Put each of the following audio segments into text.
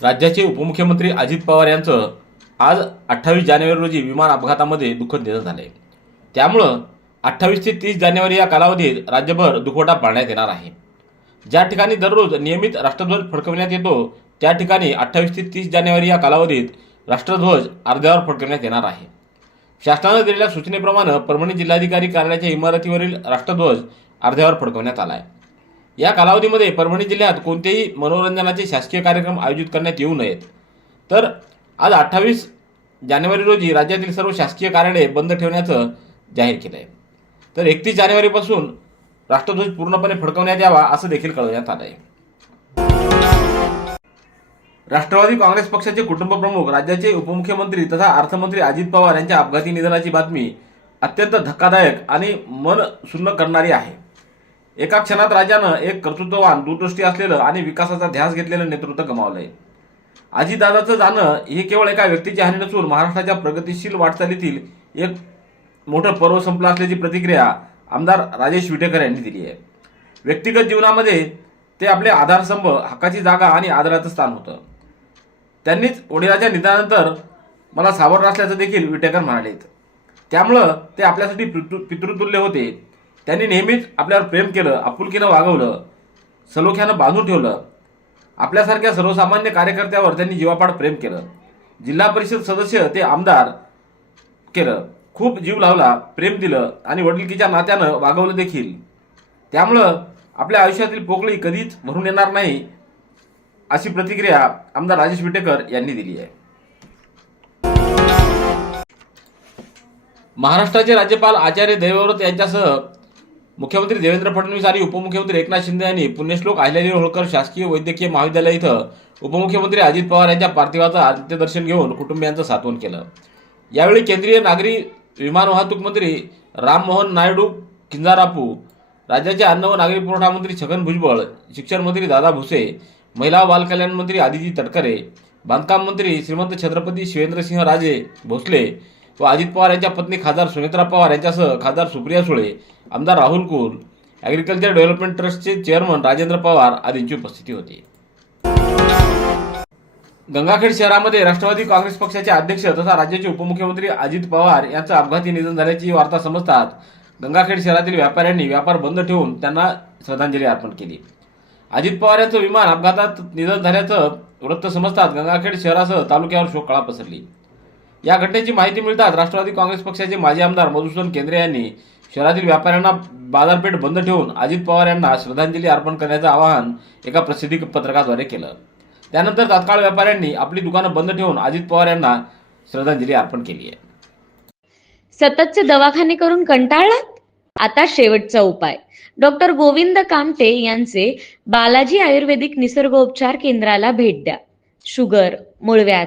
राज्याचे उपमुख्यमंत्री अजित पवार यांचं आज अठ्ठावीस जानेवारी रोजी विमान अपघातामध्ये दुःखद निधन झाले त्यामुळं अठ्ठावीस ते तीस जानेवारी या कालावधीत राज्यभर दुखवटा पाळण्यात येणार आहे. ज्या ठिकाणी दररोज नियमित राष्ट्रध्वज फडकविण्यात येतो त्या ठिकाणी अठ्ठावीस ते तीस जानेवारी या कालावधीत राष्ट्रध्वज अर्ध्यावर फडकविण्यात येणार आहे. शासनानं दिलेल्या सूचनेप्रमाणे परभणी जिल्हाधिकारी कार्यालयाच्या इमारतीवरील राष्ट्रध्वज अर्ध्यावर फडकवण्यात आला आहे या कालावधीमध्ये परभणी जिल्ह्यात कोणतेही मनोरंजनाचे शासकीय कार्यक्रम आयोजित करण्यात येऊ नयेत. तर आज अठ्ठावीस जानेवारी रोजी राज्यातील सर्व शासकीय कार्यालये बंद ठेवण्याचं जाहीर केलं आहे तर एकतीस जानेवारीपासून राष्ट्रध्वज पूर्णपणे फडकवण्यात यावा असं देखील कळवण्यात आलं आहे राष्ट्रवादी काँग्रेस पक्षाचे कुटुंब प्रमुख राज्याचे उपमुख्यमंत्री तथा अर्थमंत्री अजित पवार यांच्या अपघाती निधनाची बातमी अत्यंत धक्कादायक आणि मन सुन्न करणारी आहे. एका क्षणात राजानं एक कर्तृत्ववान दूरदृष्टी असलेलं आणि विकासाचा ध्यास घेतलेलं नेतृत्व गमावलंय. आजीदादाचं जाणं हे केवळ एका व्यक्तीची हानी नसून महाराष्ट्राच्या प्रगतिशील वाटचालीतील एक मोठं पर्व संपलं असल्याची प्रतिक्रिया आमदार राजेश विटेकर यांनी दिली आहे. व्यक्तिगत जीवनामध्ये ते आपले आधारस्तंभ हक्काची जागा आणि आदराचं स्थान होतं. त्यांनीच वडिलाच्या निधनानंतर मला सावरलं असल्याचं देखील विटेकर म्हणालेत. त्यामुळं ते आपल्यासाठी पितृ पितृतुल्य होते. त्यांनी नेहमीच आपल्यावर प्रेम केलं आपुलकीनं वागवलं सलोख्यानं बांधून ठेवलं. आपल्यासारख्या सर्वसामान्य कार्यकर्त्यावर त्यांनी जीवापाड प्रेम केलं. जिल्हा परिषद सदस्य ते आमदार केलं. खूप जीव लावला प्रेम दिलं आणि वडिलकीच्या नात्यानं वागवलं देखील. त्यामुळं आपल्या आयुष्यातील पोकळी कधीच भरून येणार नाही अशी प्रतिक्रिया आमदार राजेश विटेकर यांनी दिली आहे. महाराष्ट्राचे राज्यपाल आचार्य देवव्रत यांच्यासह मुख्यमंत्री देवेंद्र फडणवीस आणि उपमुख्यमंत्री एकनाथ शिंदे यांनी पुण्यश्लोक अहिल्यादेवी होळकर शासकीय वैद्यकीय महाविद्यालय इथं उपमुख्यमंत्री अजित पवार यांच्या पार्थिवाचं अंत्यदर्शन घेऊन कुटुंबियांचं सांत्वन केलं. यावेळी केंद्रीय नागरी विमान वाहतूक मंत्री राममोहन नायडू किंजारापू राज्याचे अन्न व नागरी पुरवठा मंत्री छगन भुजबळ शिक्षण मंत्री दादा भुसे महिला बालकल्याण मंत्री आदिती तटकरे बांधकाम मंत्री श्रीमंत छत्रपती शिवेंद्रसिंह राजे भोसले व अजित पवार यांच्या पत्नी खासदार सुनेत्रा पवार यांच्यासह खासदार सुप्रिया सुळे आमदार राहुल कुल ॲग्रिकल्चर डेव्हलपमेंट ट्रस्टचे चेअरमन राजेंद्र पवार आदींची उपस्थिती होती. गंगाखेड शहरामध्ये राष्ट्रवादी काँग्रेस पक्षाचे अध्यक्ष तथा राज्याचे उपमुख्यमंत्री अजित पवार यांचं अपघाती निधन झाल्याची वार्ता समजतात गंगाखेड शहरातील व्यापाऱ्यांनी व्यापार बंद ठेवून त्यांना श्रद्धांजली अर्पण केली. अजित पवार यांचं विमान अपघातात निधन झाल्याचं वृत्त समजतात गंगाखेड शहरासह तालुक्यावर शोककळा पसरली. या घटनेची माहिती मिळताच राष्ट्रवादी काँग्रेस पक्षाचे माजी आमदार मधुसूदन केंद्रे यांनी शहरातील व्यापाऱ्यांना बाजारपेठ बंद ठेवून अजित पवार यांना श्रद्धांजली अर्पण करण्याचं आवाहन एका प्रसिद्धी पत्रकाद्वारे केलं. त्यानंतर तात्काळ व्यापाऱ्यांनी आपली दुकानं बंद ठेवून अजित पवार यांना श्रद्धांजली अर्पण केली आहे. सततचे दवाखाने करून कंटाळलात? आता शेवटचा उपाय. डॉक्टर गोविंद कामटे यांचे बालाजी आयुर्वेदिक निसर्गोपचार केंद्राला भेट द्या. शुगर मूळव्याध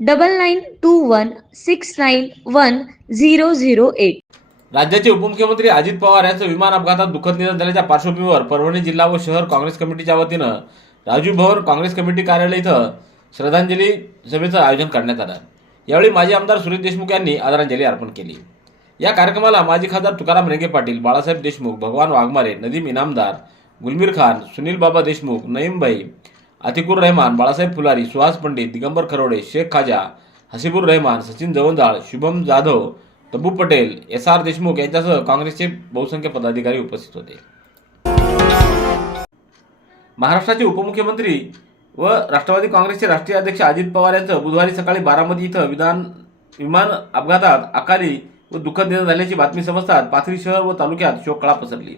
double nine two one six nine one zero zero eight राज्याचे उपमुख्यमंत्री अजित पवार यांचं विमान अपघातात दुःखद निधन झाल्याच्या पार्श्वभूमीवर परभणी जिल्हा व शहर काँग्रेस कमिटीच्या वतीनं राजीव भवन काँग्रेस कमिटी कार्यालय इथं श्रद्धांजली सभेचं आयोजन करण्यात आलं. यावेळी माजी आमदार सुरेश देशमुख यांनी आदरांजली अर्पण केली. या कार्यक्रमाला माजी खासदार तुकाराम रेंगे पाटील बाळासाहेब देशमुख भगवान वाघमारे नदीम इनामदार गुलमीर खान सुनील बाबा देशमुख नईमभाई अतिकुर रहमान बाळासाहेब फुलारी सुहास पंडित दिगंबर खरोडे शेख खाजा हसीबुर रहमान सचिन जवंजाळ शुभम जाधव तब्बू पटेल एस आर देशमुख यांच्यासह काँग्रेसचे बहुसंख्य पदाधिकारी उपस्थित होते. महाराष्ट्राचे उपमुख्यमंत्री व राष्ट्रवादी काँग्रेसचे राष्ट्रीय अध्यक्ष अजित पवार यांचं बुधवारी सकाळी बारामती इथं विधान विमान अपघातात अकाली व दुःखद निधन झाल्याची बातमी समजतात पाथरी शहर व तालुक्यात शोककळा पसरली.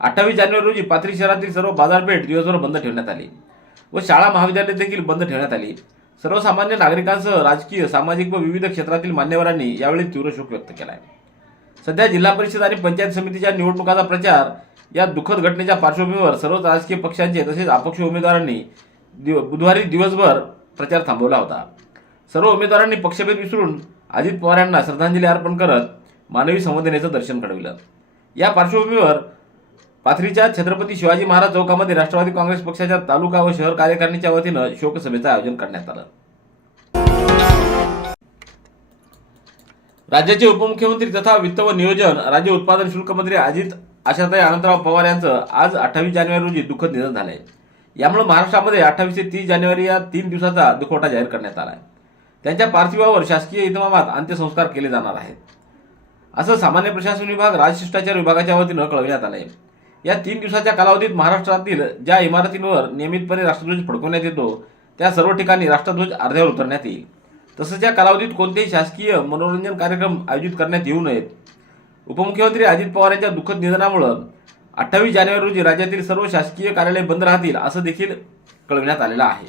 अठ्ठावीस जानेवारी रोजी पाथरी शहरातील सर्व बाजारपेठ दिवसभर बंद ठेवण्यात आली. व शाळा महाविद्यालय देखील बंद ठेवण्यात आली. सर्वसामान्य नागरिकांसह राजकीय सामाजिक व विविध क्षेत्रातील मान्यवरांनी यावेळी तीव्र शोक व्यक्त केला आहे सध्या जिल्हा परिषद आणि पंचायत समितीच्या निवडणुकाचा प्रचार या दुःखद घटनेच्या पार्श्वभूमीवर सर्वच राजकीय पक्षांचे तसेच अपक्ष उमेदवारांनी दिव बुधवारी दिवसभर प्रचार थांबवला होता. सर्व उमेदवारांनी पक्षभेद विसरून अजित पवार यांना श्रद्धांजली अर्पण करत मानवी संवेदनेचं दर्शन घडविलं. या पार्श्वभूमीवर पाथरीच्या छत्रपती शिवाजी महाराज चौकामध्ये राष्ट्रवादी काँग्रेस पक्षाच्या तालुका व शहर कार्यकारिणीच्या वतीनं शोकसभेचं आयोजन करण्यात आलं. राज्याचे उपमुख्यमंत्री तथा वित्त व नियोजन राज्य उत्पादन शुल्क मंत्री अजित आशाताई अनंतराव पवार यांचं आज अठ्ठावीस जानेवारी रोजी दुःखद निधन झालंय. यामुळे महाराष्ट्रामध्ये अठ्ठावीस ते तीस जानेवारी या तीन दिवसाचा दुखवटा जाहीर करण्यात आला आहे त्यांच्या पार्थिवावर शासकीय इतमामात अंत्यसंस्कार केले जाणार आहेत. असं सामान्य प्रशासन विभाग राजशिष्टाचार विभागाच्या वतीनं कळविण्यात आलं आहे या तीन दिवसाच्या कालावधीत महाराष्ट्रातील ज्या इमारतींवर नियमितपणे राष्ट्रध्वज फडकवण्यात येतो त्या सर्व ठिकाणी राष्ट्रध्वज अर्ध्यावर उतरण्यात येईल. तसंच या कालावधीत कोणतेही शासकीय मनोरंजन कार्यक्रम आयोजित करण्यात येऊ नयेत. उपमुख्यमंत्री अजित पवार यांच्या दुःखद निधनामुळं अठ्ठावीस जानेवारी रोजी राज्यातील सर्व शासकीय कार्यालय बंद राहतील असं देखील कळविण्यात आलेलं आहे.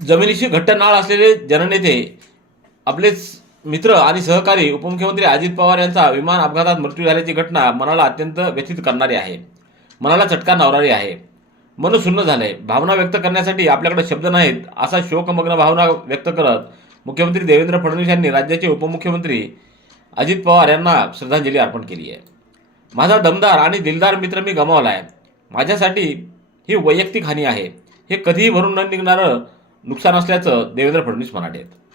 जमिनीशी घट्ट नाळ असलेले जननेते आपले मित्र आणि सहकारी उपमुख्यमंत्री अजित पवार यांचा विमान अपघातात मृत्यू झाल्याची घटना मनाला अत्यंत व्यथित करणारी आहे. मनाला चटका नावणारी आहे. मन शून्य झालंय. भावना व्यक्त करण्यासाठी आपल्याकडे शब्द नाहीत असा शोकमग्न भावना व्यक्त करत मुख्यमंत्री देवेंद्र फडणवीस यांनी राज्याचे उपमुख्यमंत्री अजित पवार यांना श्रद्धांजली अर्पण केली आहे. माझा दमदार आणि दिलदार मित्र मी गमावला आहे. माझ्यासाठी ही वैयक्तिक हानी आहे. हे कधीही भरून न निघणारं नुकसान असल्याचं देवेंद्र फडणवीस म्हणाले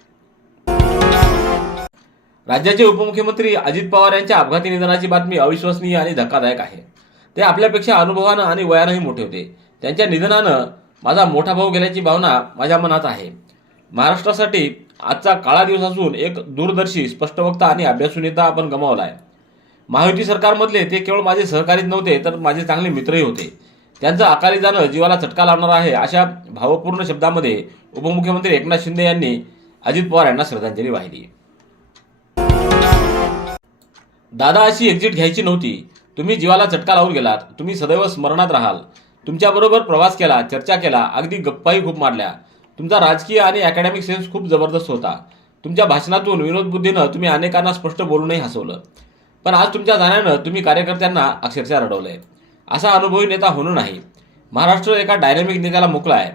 राज्याचे उपमुख्यमंत्री अजित पवार यांच्या अपघाती निधनाची बातमी अविश्वसनीय आणि धक्कादायक आहे. ते आपल्यापेक्षा अनुभवानं आणि वयानंही मोठे होते. त्यांच्या निधनानं माझा मोठा भाऊ गेल्याची भावना माझ्या मनात आहे. महाराष्ट्रासाठी आजचा काळा दिवस असून एक दूरदर्शी स्पष्टवक्ता आणि अभ्यासू नेता आपण गमावला आहे महायुती सरकारमधले ते केवळ माझे सहकारीच नव्हते तर माझे चांगले मित्रही होते. त्यांचं अकाली जाणं जीवाला चटका लावणार आहे अशा भावपूर्ण शब्दामध्ये उपमुख्यमंत्री एकनाथ शिंदे यांनी अजित पवार यांना श्रद्धांजली वाहिली. दादा अशी एक्झिट घ्यायची नव्हती. तुम्ही जीवाला चटका लावून गेलात. तुम्ही सदैव स्मरणात राहाल. तुमच्याबरोबर प्रवास केला चर्चा केला अगदी गप्पाही खूप मारल्या. तुमचा राजकीय आणि अकॅडमिक सेन्स खूप जबरदस्त होता. तुमच्या भाषणातून विनोद बुद्धीनं तुम्ही अनेकांना स्पष्ट बोलूनही हसवलं. पण आज तुमच्या जाण्यानं तुम्ही कार्यकर्त्यांना अक्षरशः रडवलंय. असा अनुभवी नेता होणं नाही. महाराष्ट्र एका डायनॅमिक नेत्याला मोकळा आहे.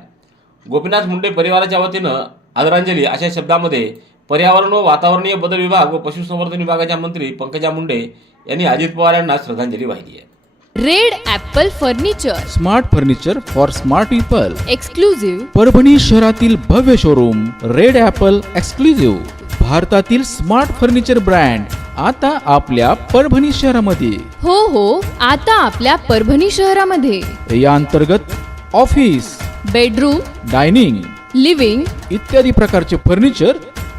गोपीनाथ मुंडे परिवाराच्या वतीनं आदरांजली अशा शब्दामध्ये पर्यावरण व वातावरणीय बदल विभाग व पशुसंवर्धन विभागाच्या मंत्री पंकजा मुंडे यांनी अजित पवार यांना श्रद्धांजली वाहिली आहे. Red apple furniture. Smart furniture for smart people. Exclusive Parbhani शहरातील भव्य शोरूम रेड ॲपल एक्सक्लुझिव्ह भारतातील स्मार्ट फर्निचर ब्रँड आता आपल्या परभणी शहरामध्ये. हो हो आता आपल्या परभणी शहरामध्ये. या अंतर्गत ऑफिस बेडरूम डायनिंग लिव्हिंग इत्यादी प्रकारचे फर्निचर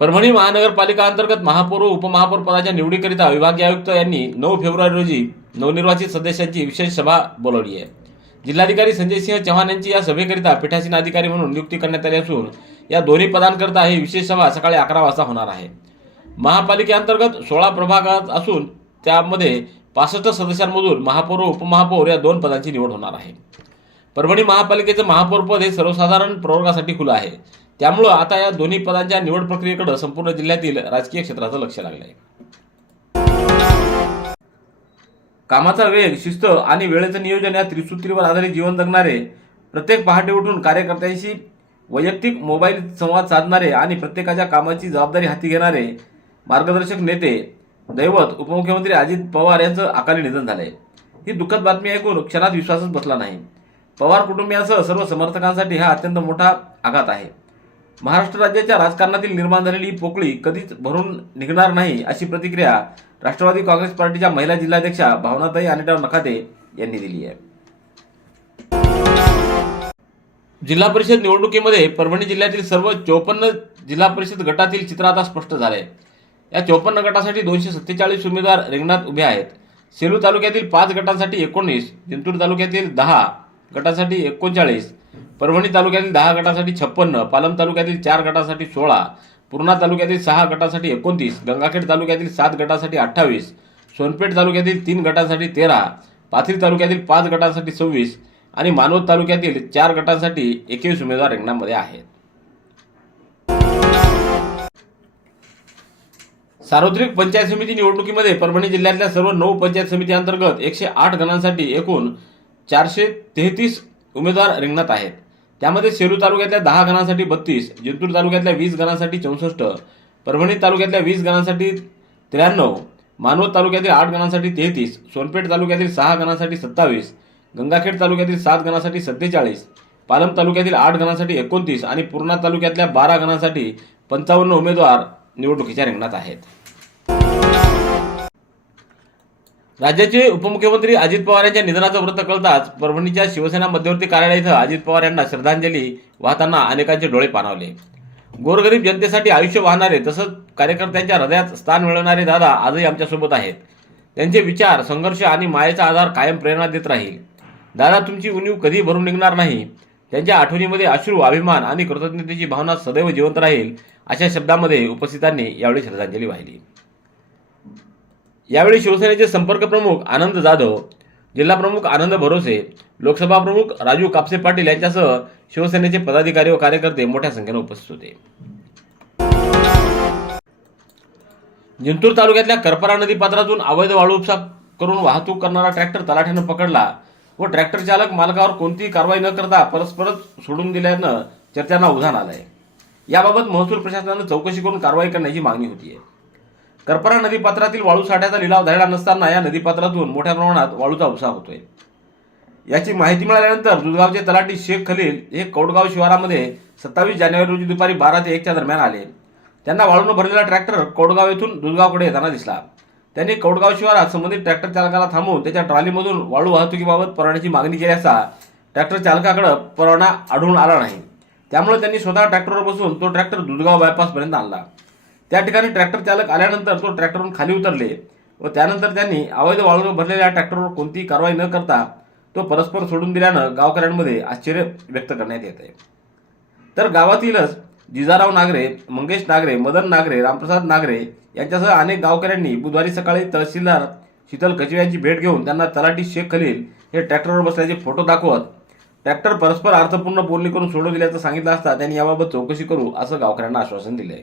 परभणी महानगरपालिका अंतर्गत महापौर व उपमहापौर पदाच्या निवडीकरिता विभागीय आयुक्त यांनी नऊ फेब्रुवारी रोजी नवनिर्वाचित सदस्यांची विशेष सभा बोलावली आहे. जिल्हाधिकारी संजय सिंह चव्हाण यांची या सभेकरिता पीठासीन अधिकारी म्हणून नियुक्ती करण्यात आली असून या दोन्ही पदांकरिता ही विशेष सभा सकाळी अकरा वाजता होणार आहे. महापालिकेअंतर्गत सोळा प्रभागात असून त्यामध्ये पासष्ट सदस्यांमधून महापौर व उपमहापौर या दोन पदांची निवड होणार आहे. परभणी महापालिकेचं महापौरपद हे सर्वसाधारण प्रवर्गासाठी खुलं आहे. त्यामुळं आता या दोन्ही पदांच्या निवड प्रक्रियेकडे संपूर्ण जिल्ह्यातील राजकीय क्षेत्राचं लक्ष लागलं आहे कामाचा वेग शिस्त आणि वेळेचं नियोजन या त्रिसूत्रीवर आधारित जीवन जगणारे प्रत्येक पहाटे उठून कार्यकर्त्यांशी वैयक्तिक मोबाईल संवाद साधणारे आणि प्रत्येकाच्या कामाची जबाबदारी हाती घेणारे मार्गदर्शक नेते दैवत उपमुख्यमंत्री अजित पवार यांचं अकाली निधन झालंय. ही दुःखद बातमी ऐकून क्षणात विश्वासच बसला नाही. पवार कुटुंबियासह सर्व समर्थकांसाठी हा अत्यंत मोठा आघात आहे. महाराष्ट्र राज्याच्या राजकारणातील निर्माण झालेली ही पोकळी कधीच भरून निघणार नाही अशी प्रतिक्रिया राष्ट्रवादी काँग्रेस पार्टीच्या महिला जिल्हाध्यक्षा भावनाताई अनिटाव नखाते यांनी दिली आहे. जिल्हा परिषद निवडणुकीमध्ये परभणी जिल्ह्यातील सर्व चौपन्न जिल्हा परिषद गटातील चित्र आता स्पष्ट झाले. या चौपन्न गटासाठी दोनशे सत्तेचाळीस उमेदवार रिंगणात उभे आहेत. सेलू तालुक्यातील पाच गटांसाठी एकोणीस जिंतूर तालुक्यातील दहा गटासाठी एकोणचाळीस परभणी तालुक्यातील दहा गटासाठी छप्पन्न पालम तालुक्यातील चार गटासाठी सोळा पूर्णा तालुक्यातील सहा गटासाठी एकोणतीस गंगाखेड तालुक्यातील सात गटासाठी अठ्ठावीस सोनपेठ तालुक्यातील तीन गटासाठी तेरा पाथरी तालुक्यातील पाच गटासाठी सव्वीस आणि मानवत तालुक्यातील चार गटांसाठी एकवीस उमेदवार रिंगणामध्ये आहेत. सार्वत्रिक पंचायत समिती निवडणुकीमध्ये परभणी जिल्ह्यातल्या सर्व नऊ पंचायत समिती अंतर्गत एकशे आठ गणांसाठी एकूण चारशे तेहतीस उमेदवार रिंगणात आहेत. त्यामध्ये सेलू तालुक्यातल्या दहा गणांसाठी बत्तीस जिंतूर तालुक्यातल्या वीस गणांसाठी चौसष्ट परभणी तालुक्यातल्या वीस गणांसाठी त्र्याण्णव मानवत तालुक्यातील आठ गणांसाठी तेहतीस सोनपेठ तालुक्यातील सहा गणांसाठी सत्तावीस गंगाखेड तालुक्यातील सात गणांसाठी सत्तेचाळीस पालम तालुक्यातील आठ गणांसाठी एकोणतीस आणि पूर्णा तालुक्यातल्या बारा गणांसाठी पंचावन्न उमेदवार निवडणुकीच्या रिंगणात आहेत. राज्याचे उपमुख्यमंत्री अजित पवार यांच्या निधनाचं वृत्त कळताच परभणीच्या शिवसेना मध्यवर्ती कार्यालय इथं अजित पवार यांना श्रद्धांजली वाहताना अनेकांचे डोळे पाणावले. गोरगरीब जनतेसाठी आयुष्य वाहणारे तसंच कार्यकर्त्यांच्या हृदयात स्थान मिळवणारे दादा आजही आमच्यासोबत आहेत. त्यांचे विचार संघर्ष आणि मायेचा आधार कायम प्रेरणा देत राहील. दादा तुमची उणीव कधी भरून निघणार नाही. त्यांच्या आठवणीमध्ये अश्रू अभिमान आणि कृतज्ञतेची भावना सदैव जिवंत राहील अशा शब्दामध्ये उपस्थितांनी यावेळी श्रद्धांजली वाहिली. यावेळी शिवसेनेचे संपर्क प्रमुख आनंद जाधव जिल्हा प्रमुख आनंद भरोसे लोकसभा प्रमुख राजू कापसे पाटील यांच्यासह शिवसेनेचे पदाधिकारी व कार्यकर्ते मोठ्या संख्येने उपस्थित होते. जिंतूर तालुक्यातल्या करपरा नदी पात्रातून अवैध वाळू उपसा करून वाहतूक करणारा ट्रॅक्टर तलाठ्यानं पकडला व ट्रॅक्टर चालक मालकावर कोणतीही कारवाई न करता परस्परच सोडून दिल्यानं चर्चांना उधाण आलंय. याबाबत महसूल प्रशासनानं चौकशी करून कारवाई करण्याची मागणी होती आहे करपरा नदीपात्रातील वाळू साठ्याचा लिलाव झालेला नसताना या नदीपात्रातून मोठ्या प्रमाणात वाळूचा उपसा होतोय. याची माहिती मिळाल्यानंतर दुधगावचे तलाठी शेख खलील हे कौडगाव शिवारामध्ये सत्तावीस जानेवारी रोजी दुपारी बारा ते एकच्या दरम्यान आले. त्यांना वाळून भरलेला ट्रॅक्टर कौडगाव येथून दुधगावकडे येताना दिसला. त्यांनी कौडगाव शिवारात संबंधित ट्रॅक्टर चालकाला थांबवून त्याच्या ट्रॉलीमधून वाळू वाहतुकीबाबत परवान्याची मागणी केली असता ट्रॅक्टर चालकाकडे परवाना आढळून आला नाही. त्यामुळे त्यांनी स्वतः ट्रॅक्टरवर बसून तो ट्रॅक्टर दुधगाव बायपासपर्यंत आणला. त्या ठिकाणी ट्रॅक्टर चालक आल्यानंतर तो ट्रॅक्टरवरून खाली उतरले व त्यानंतर त्यांनी अवैध वाळून भरलेल्या ट्रॅक्टरवर कोणतीही कारवाई न करता तो परस्पर सोडून दिल्यानं गावकऱ्यांमध्ये आश्चर्य व्यक्त करण्यात येत आहे. तर गावातीलच जिजाराव नागरे मंगेश नागरे मदन नागरे रामप्रसाद नागरे यांच्यासह अनेक गावकऱ्यांनी बुधवारी सकाळी तहसीलदार शीतल कचवे यांची भेट घेऊन त्यांना तलाठी शेख खलील हे ट्रॅक्टरवर बसल्याचे फोटो दाखवत ट्रॅक्टर परस्पर अर्थपूर्ण बोलणी करून सोडून दिल्याचं सांगितलं असता त्यांनी याबाबत चौकशी करू असं गावकऱ्यांना आश्वासन दिले आहे